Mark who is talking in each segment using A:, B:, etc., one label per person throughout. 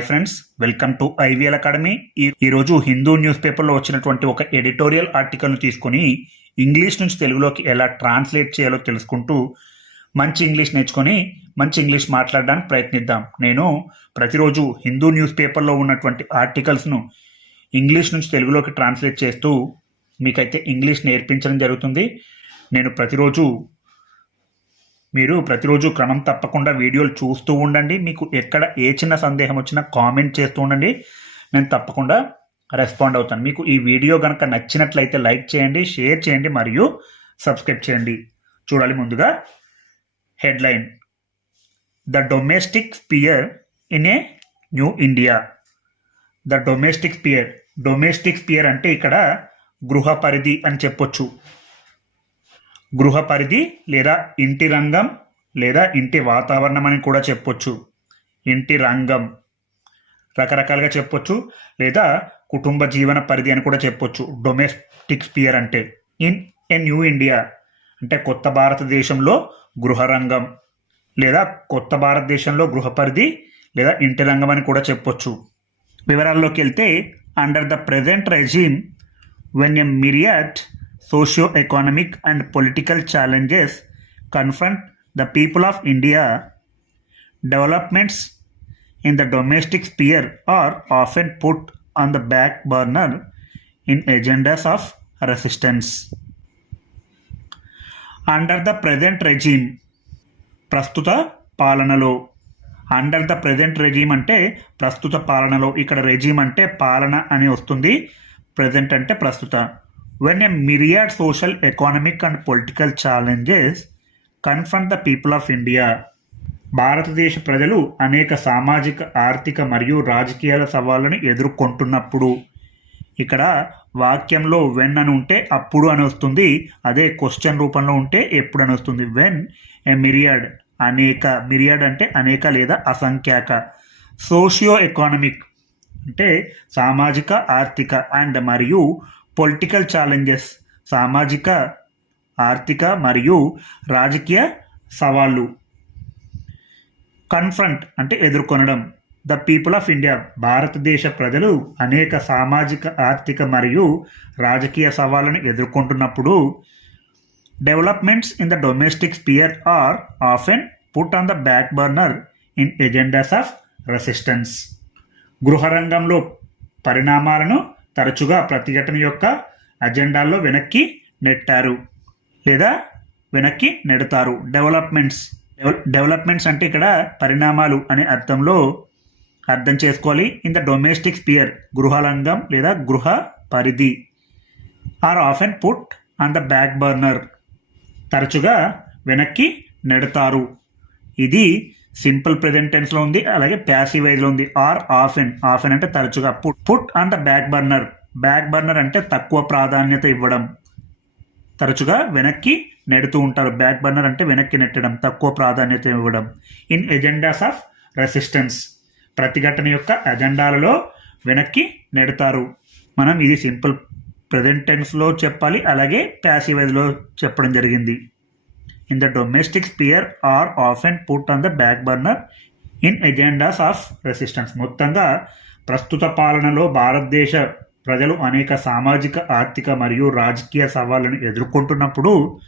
A: Hi friends welcome to IVL academy. ఈ ఈరోజు Hindu news పేపర్లో వచ్చినటువంటి ఒక ఎడిటోరియల్ ఆర్టికల్ను తీసుకొని ఇంగ్లీష్ నుంచి తెలుగులోకి ఎలా ట్రాన్స్లేట్ చేయాలో తెలుసుకుంటూ మంచి ఇంగ్లీష్ నేర్చుకొని మంచి ఇంగ్లీష్ మాట్లాడడానికి ప్రయత్నిద్దాం. నేను ప్రతిరోజు హిందూ న్యూస్ పేపర్లో ఉన్నటువంటి ఆర్టికల్స్ను ఇంగ్లీష్ నుంచి తెలుగులోకి ట్రాన్స్లేట్ చేస్తూ మీకైతే ఇంగ్లీష్ నేర్పించడం జరుగుతుంది. నేను ప్రతిరోజు మీరు ప్రతిరోజు క్రమం తప్పకుండా వీడియోలు చూస్తూ ఉండండి. మీకు ఎక్కడ ఏ చిన్న సందేహం వచ్చినా కామెంట్ చేస్తూ ఉండండి. నేను తప్పకుండా రెస్పాండ్ అవుతాను. మీకు ఈ వీడియో కనుక నచ్చినట్లయితే లైక్ చేయండి షేర్ చేయండి మరియు సబ్స్క్రైబ్ చేయండి. చూడాలి ముందుగా headline. The domestic sphere in a new India. The domestic sphere. Domestic sphere అంటే ఇక్కడ గృహ పరిధి అని చెప్పొచ్చు. గృహ పరిధి లేదా ఇంటి రంగం లేదా ఇంటి వాతావరణం అని కూడా చెప్పొచ్చు. ఇంటి రంగం రకరకాలుగా చెప్పొచ్చు లేదా కుటుంబ జీవన పరిధి అని కూడా చెప్పొచ్చు. డొమెస్టిక్ స్పియర్ అంటే ఇన్ ఎ న్యూ ఇండియా అంటే కొత్త భారతదేశంలో గృహరంగం లేదా కొత్త భారతదేశంలో గృహ పరిధి లేదా ఇంటి రంగం అని కూడా చెప్పొచ్చు. వివరాల్లోకి వెళ్తే under the present regime when a myriad socio-economic and political challenges confront the people of India, developments in the domestic sphere are often put on the back burner in agendas of resistance. Under the present regime ప్రస్తుత పాలనలో under the present regime అంటే ప్రస్తుత పాలనలో ఇక్కడ regime అంటే పాలన అని వస్తుంది ప్రజెంట్ అంటే ప్రస్తుత when a myriad social economic, and political challenges confront the people of India భారతదేశ ప్రజలు అనేక సామాజిక ఆర్థిక మరియు రాజకీయాల సవాళ్ళను ఎదుర్కొంటున్నప్పుడు ఇక్కడ వాక్యంలో వెన్ అని ఉంటే అప్పుడు అని వస్తుంది. అదే క్వశ్చన్ రూపంలో ఉంటే ఎప్పుడు అని వస్తుంది. వెన్ ఎ మిరియాడ్ అనేక మిరియాడ్ అంటే అనేక లేదా అసంఖ్యాక. సోషియో ఎకానమిక్ అంటే సామాజిక ఆర్థిక అండ్ మరియు పొలిటికల్ ఛాలెంజెస్ సామాజిక ఆర్థిక మరియు రాజకీయ సవాళ్ళు. కన్ఫ్రంట్ అంటే ఎదుర్కొనడం. ద పీపుల్ ఆఫ్ ఇండియా భారతదేశ ప్రజలు అనేక సామాజిక ఆర్థిక మరియు రాజకీయ సవాళ్ళను ఎదుర్కొంటున్నప్పుడు developments in the domestic sphere are often put on the back burner in agendas of resistance. గృహరంగంలో పరిణామాలను తరచుగా ప్రతిఘటన యొక్క అజెండాల్లో వెనక్కి నెట్టారు లేదా వెనక్కి నెడతారు. డెవలప్మెంట్స్. డెవలప్మెంట్స్ అంటే ఇక్కడ పరిణామాలు అనే అర్థంలో అర్థం చేసుకోవాలి. ఇన్ ద డొమెస్టిక్ స్పియర్ గృహలంగం లేదా గృహ పరిధి are often put on the back burner. తరచుగా వెనక్కి నెడతారు. ఇది సింపుల్ ప్రెజెంట్ టెన్స్లో ఉంది అలాగే ప్యాసివ్ వైజ్లో ఉంది. Are often. ఆఫెన్ అంటే తరచుగా put. Put and the back burner. Back burner అంటే తక్కువ ప్రాధాన్యత ఇవ్వడం. తరచుగా వెనక్కి నెడుతూ ఉంటారు. బ్యాక్ బర్నర్ అంటే వెనక్కి నెట్టడం తక్కువ ప్రాధాన్యత ఇవ్వడం. In agendas of resistance. ప్రతిఘటన యొక్క ఎజెండాలలో వెనక్కి నెడతారు. మనం ఇది సింపుల్ ప్రజెంట్ టెన్స్లో చెప్పాలి అలాగే ప్యాసివైజ్లో చెప్పడం జరిగింది. In the domestic sphere are often put on the back burner in agendas of resistance మొత్తంగా ప్రస్తుత పాలనలో భారతదేశ ప్రజలు అనేక సామాజిక ఆర్థిక మరియు రాజకీయ సవాళ్ళను ఎదుర్కొంటున్నప్పుడు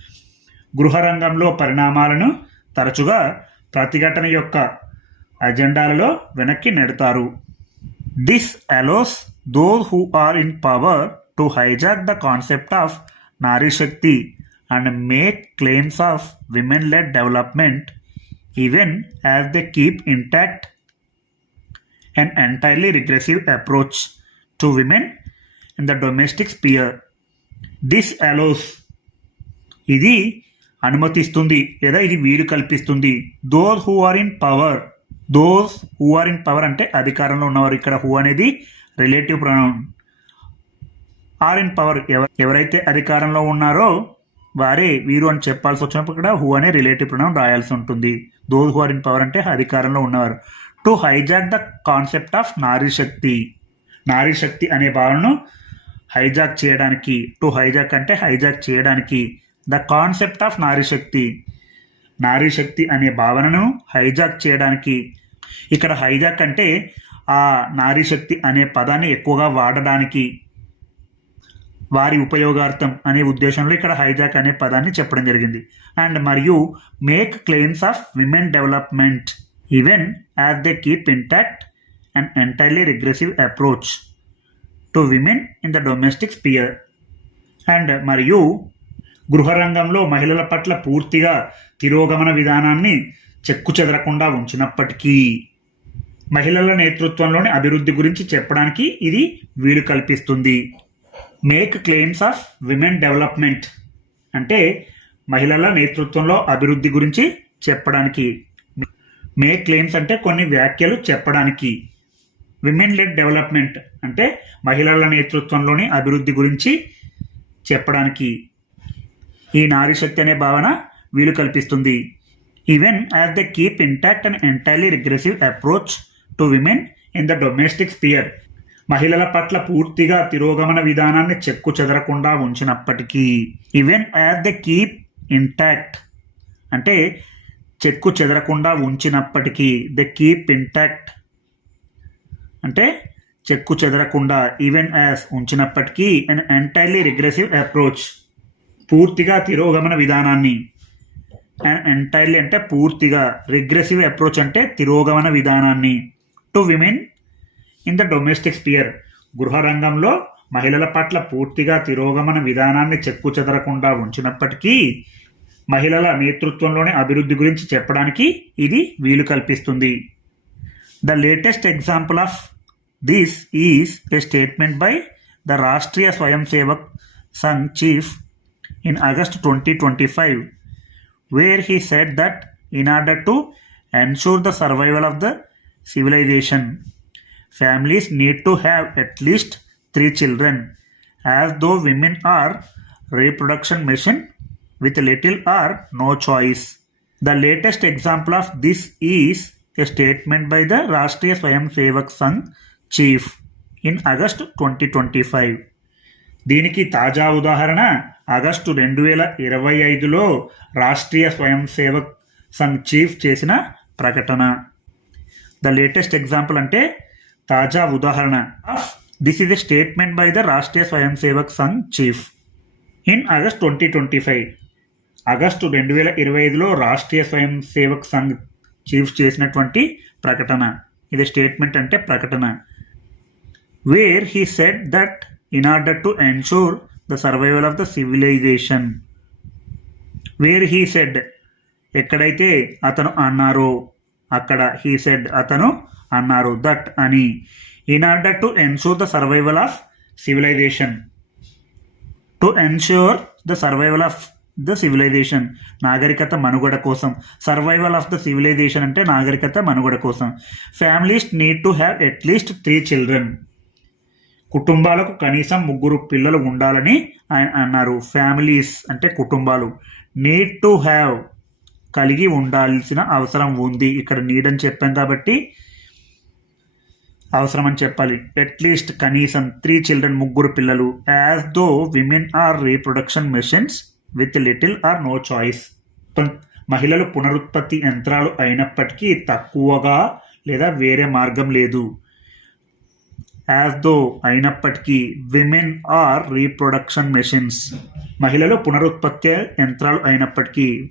A: గృహరంగంలో పరిణామాలను తరచుగా ప్రతిఘటన యొక్క అజెండాలలో వెనక్కి నెడతారు. This allows those who are in power to hijack the concept of Nari Shakti and make claims of women led development even as they keep intact an entirely regressive approach to women in the domestic sphere. This allows ఇది అనుమతిస్తుంది లేదా ఇది వీలు కల్పిస్తుంది those who are in power those who are in power అంటే అధికారంలో ఉన్నవారు ఇక్కడ హూ అనేది relative pronoun are in power ఎవరైతే అధికారంలో ఉన్నారో వారే వీరు అని చెప్పాల్సి వచ్చినప్పుడు ఇక్కడ హూ అనే రిలేటివ్ ప్రణం రాయాల్సి ఉంటుంది. Those who are in power అంటే అధికారంలో ఉన్నవారు. To hijack the concept of Nari Shakti Nari Shakti అనే భావనను హైజాక్ చేయడానికి టు హైజాక్ అంటే హైజాక్ చేయడానికి the concept of Nari Shakti Nari శక్తి అనే భావనను హైజాక్ చేయడానికి ఇక్కడ హైజాక్ అంటే ఆ నారీ శక్తి అనే పదాన్ని ఎక్కువగా వాడడానికి వారి ఉపయోగార్థం అనే ఉద్దేశంలో ఇక్కడ హైజాక్ అనే పదాన్ని చెప్పడం జరిగింది. అండ్ మరియు make claims of women development even as they keep intact and entirely regressive approach to women in the domestic sphere. And మరియు గృహరంగంలో మహిళల పట్ల పూర్తిగా తిరోగమన విధానాన్ని చెక్కు చెదరకుండా ఉంచినప్పటికీ మహిళల నేతృత్వంలోని అభివృద్ధి గురించి చెప్పడానికి ఇది వీలు కల్పిస్తుంది. Make claims of women development అంటే మహిళల నేతృత్వంలో అభివృద్ధి గురించి చెప్పడానికి. మేక్ క్లెయిమ్స్ అంటే కొన్ని వ్యాఖ్యలు చెప్పడానికి. విమెన్ లెడ్ డెవలప్మెంట్ అంటే మహిళల నేతృత్వంలోని అభివృద్ధి గురించి చెప్పడానికి. ఈ నారీ శక్తి అనే భావన వీలు కల్పిస్తుంది. Even as the keep intact and entirely regressive approach to women in the domestic sphere మహిళల పట్ల పూర్తిగా తిరోగమన విధానాన్ని చెక్కు చెదరకుండా ఉంచినప్పటికీ even as the keep intact అంటే చెక్కు చెదరకుండా ఉంచినప్పటికీ ద కీప్ ఇంటాక్ట్ అంటే చెక్కు చెదరకుండా ఈవెన్ యాజ్ ఉంచినప్పటికీ అండ్ ఎంటైర్లీ రిగ్రెసివ్ అప్రోచ్ పూర్తిగా తిరోగమన విధానాన్ని అండ్ ఎంటైర్లీ అంటే పూర్తిగా రిగ్రెసివ్ అప్రోచ్ అంటే తిరోగమన విధానాన్ని to women in the domestic sphere. గృహ రంగంలో మహిళల పట్ల పూర్తిగా తిరోగమన విధానాన్ని చెక్కు చెదరకుండా ఉంచినప్పటికీ మహిళల నేతృత్వంలోని అభివృద్ధి గురించి చెప్పడానికి ఇది వీలు కల్పిస్తుంది. The latest example of this is a statement by the Rashtriya Swayam Sevak Sangh chief in August twenty twenty five where he said that in order to ensure the survival of the civilisation. Families need to have at least three children, as though women are reproduction machine with little or no choice. The latest example of this is a statement by the Rashtriya Swayam Sevak Sangh chief in August 2025. దీనికి తాజా ఉదాహరణ August రెండు వేల ఇరవై ఐదులో రాష్ట్రీయ స్వయం Sevak Sangh chief చేసిన ప్రకటన ద లేటెస్ట్ ఎగ్జాంపుల్ అంటే తాజా ఉదాహరణ. This is a statement by the Rashtriya Swayam Sevak Sangh chief in August twenty twenty five August రెండు వేల ఇరవై ఐదులో రాష్ట్రీయ స్వయం సేవక్ సంఘ్ చీఫ్ చేసినటువంటి ప్రకటన ఇది స్టేట్మెంట్ అంటే ప్రకటన. Where he said that in order to ensure the survival of the civilisation where he said ఎక్కడైతే అతను అన్నారో అక్కడ హీ సెడ్ అతను అన్నారు దట్ అని. In order to ensure the survival of civilisation to ensure the survival of the civilisation నాగరికత మనుగడ కోసం. సర్వైవల్ ఆఫ్ ద సివిలైజేషన్ అంటే నాగరికత మనుగడ కోసం. Families need to have at least three children కుటుంబాలకు కనీసం ముగ్గురు పిల్లలు ఉండాలని ఆయన అన్నారు. ఫ్యామిలీస్ అంటే కుటుంబాలు. నీడ్ టు హ్యావ్ కలిగి ఉండాల్సిన అవసరం ఉంది. ఇక్కడ నీడ్ అని చెప్పాం కాబట్టి అవసరం అని చెప్పాలి అట్లీస్ట్ కనీసం త్రీ చిల్డ్రన్ ముగ్గురు పిల్లలు. As though women are reproduction machines with little or no choice మహిళలు పునరుత్పత్తి యంత్రాలు అయినప్పటికీ తక్కువగా లేదా వేరే మార్గం లేదు. యాజ్ దో అయినప్పటికీ విమెన్ ఆర్ రీప్రొడక్షన్ మెషిన్స్ మహిళలు పునరుత్పత్తి యంత్రాలు అయినప్పటికీ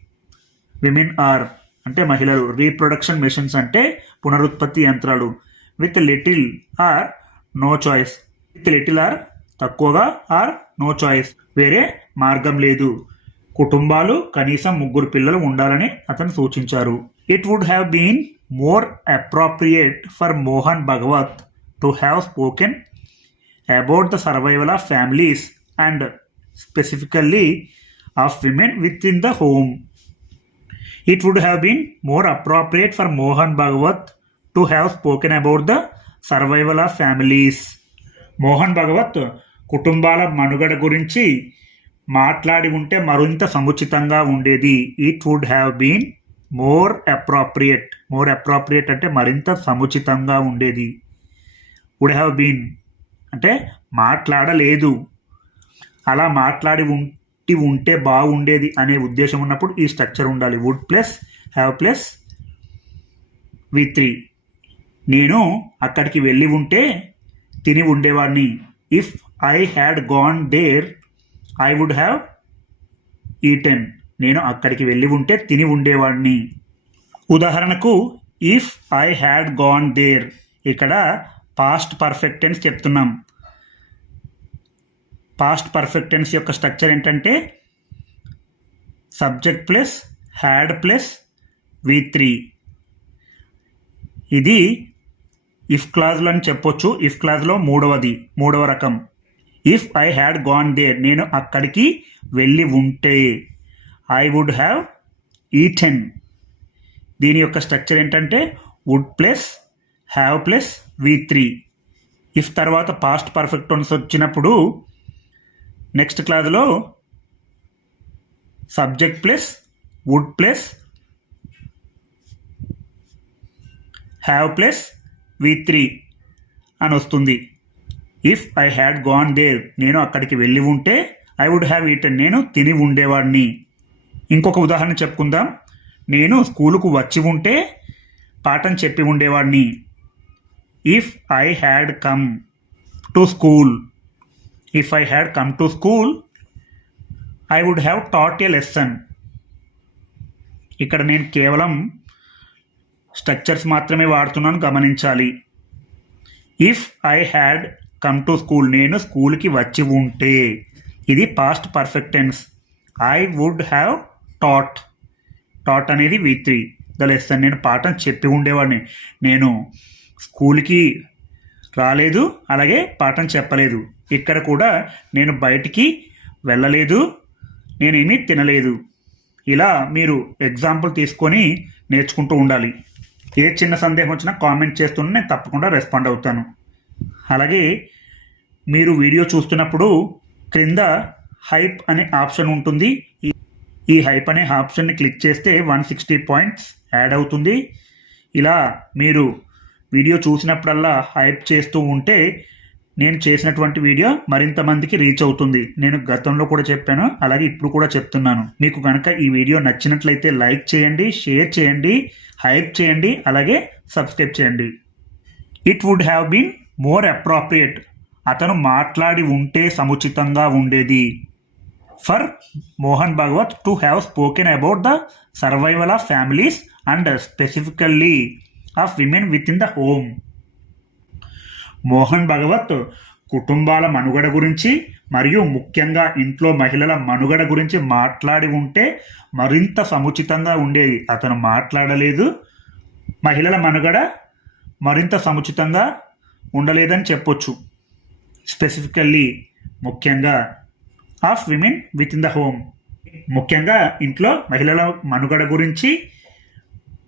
A: విమెన్ ఆర్ అంటే మహిళలు. రీప్రొడక్షన్ మెషిన్స్ అంటే పునరుత్పత్తి యంత్రాలు. With little or no choice with little or తక్కువగా ఆర్ నో చాయిస్ వేరే మార్గం లేదు. కుటుంబాలు కనీసం ముగ్గురు పిల్లలు ఉండాలని అతను సూచించారు. It would have been more appropriate for Mohan Bhagwat to have spoken about the survival of families and specifically of women within the home it would have been more appropriate for Mohan Bhagwat to have spoken about the survival of families Mohan Bhagwat కుటుంబాల మనుగడ గురించి మాట్లాడి ఉంటే మరింత సముచితంగా ఉండేది. It would have been more appropriate more appropriate అంటే మరింత సముచితంగా ఉండేది. వుడ్ హ్యావ్ బీన్ అంటే మాట్లాడలేదు. అలా మాట్లాడి ఇవి ఉంటే బాగుండేది అనే ఉద్దేశం ఉన్నప్పుడు ఈ స్ట్రక్చర్ ఉండాలి. Would plus have plus V three నేను అక్కడికి వెళ్ళి ఉంటే తిని ఉండేవాడిని. If I had gone there I would have eaten నేను అక్కడికి వెళ్ళి ఉంటే తిని ఉండేవాడిని. ఉదాహరణకు if I had gone there ఇక్కడ పాస్ట్ పర్ఫెక్ట్ అని చెప్తున్నాం. పాస్ట్ పర్ఫెక్ట్ టెన్స్ యొక్క స్ట్రక్చర్ ఏంటంటే subject plus had plus V three ఇది ఇఫ్ క్లాజ్లో అని చెప్పొచ్చు. ఇఫ్ క్లాజ్లో మూడవది మూడవ రకం. If I had gone there నేను అక్కడికి వెళ్ళి ఉంటే ఐ వుడ్ హ్యావ్ ఈటెన్ దీని యొక్క స్ట్రక్చర్ ఏంటంటే would plus have plus V three if తర్వాత పాస్ట్ పర్ఫెక్ట్ టోన్స్ వచ్చినప్పుడు నెక్స్ట్ క్లాస్లో subject plus would plus have plus V three అని వస్తుంది. If I had gone there నేను అక్కడికి వెళ్ళి ఉంటే ఐ వుడ్ హ్యావ్ ఈటన్ నేను తిని ఉండేవాడిని. ఇంకొక ఉదాహరణ చెప్పుకుందాం. నేను స్కూలుకు వచ్చి ఉంటే పాఠం చెప్పి ఉండేవాడిని. If I had come to school if I had come to school I would have taught a lesson ఇక్కడ నేను కేవలం స్ట్రక్చర్స్ మాత్రమే వాడుతున్నాను గమనించాలి. If I had come to school నేను స్కూల్కి వచ్చి ఉంటే ఇది past perfect tense I would have taught taught అనేది వి త్రీ ద లెసన్ నేను పాఠం చెప్పి ఉండేవాడిని. నేను స్కూల్కి రాలేదు అలాగే పాఠం చెప్పలేదు. ఇక్కడ కూడా నేను బయటికి వెళ్ళలేదు నేనేమీ తినలేదు. ఇలా మీరు ఎగ్జాంపుల్ తీసుకొని నేర్చుకుంటూ ఉండాలి. ఏ చిన్న సందేహం వచ్చినా కామెంట్ చేస్తుంటే నేను తప్పకుండా రెస్పాండ్ అవుతాను. అలాగే మీరు వీడియో చూస్తున్నప్పుడు క్రింద హైప్ అనే ఆప్షన్ ఉంటుంది. ఈ- ఈ హైప్ అనే ఆప్షన్ని క్లిక్ చేస్తే వన్ సిక్స్టీ పాయింట్స్ యాడ్ అవుతుంది. ఇలా మీరు వీడియో చూసినప్పుడల్లా హైప్ చేస్తూ ఉంటే నేను చేసినటువంటి వీడియో మరింత మందికి రీచ్ అవుతుంది. నేను గతంలో కూడా చెప్పాను అలాగే ఇప్పుడు కూడా చెప్తున్నాను. మీకు కనుక ఈ వీడియో నచ్చినట్లయితే లైక్ చేయండి షేర్ చేయండి హైప్ చేయండి అలాగే సబ్స్క్రైబ్ చేయండి. It would have been more appropriate అతను మాట్లాడి ఉంటే సముచితంగా ఉండేది. For Mohan Bhagwat to have spoken about the survival of families and specifically of women with in the home Mohan Bhagwat కుటుంబాల మనుగడ గురించి మరియు ముఖ్యంగా ఇంట్లో మహిళల మనుగడ గురించి మాట్లాడి ఉంటే మరింత సముచితంగా ఉండేది. అతను మాట్లాడలేదు. మహిళల మనుగడ మరింత సముచితంగా ఉండలేదని చెప్పొచ్చు. స్పెసిఫికల్లీ ముఖ్యంగా of women with in the home. ముఖ్యంగా ఇంట్లో మహిళల మనుగడ గురించి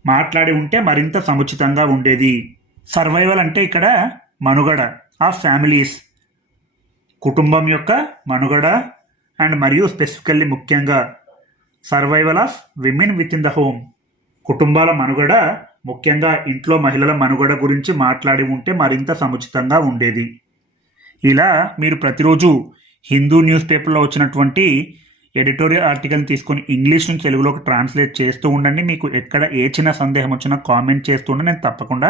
A: మాట్లాడి ఉంటే మరింత సముచితంగా ఉండేది. సర్వైవల్ అంటే ఇక్కడ మనుగడ ఆఫ్ ఫ్యామిలీస్ కుటుంబం యొక్క మనుగడ అండ్ మరియు స్పెసిఫికల్లీ ముఖ్యంగా survival of women with in the home కుటుంబాల మనుగడ ముఖ్యంగా ఇంట్లో మహిళల మనుగడ గురించి మాట్లాడి ఉంటే మరింత సముచితంగా ఉండేది. ఇలా మీరు ప్రతిరోజు హిందూ న్యూస్ పేపర్లో వచ్చినటువంటి ఎడిటోరియల్ ఆర్టికల్ని తీసుకొని ఇంగ్లీష్ నుంచి తెలుగులోకి ట్రాన్స్లేట్ చేస్తూ ఉండండి. మీకు ఎక్కడ ఏ చిన్న సందేహం వచ్చినా కామెంట్ చేస్తూ ఉండండి. నేను తప్పకుండా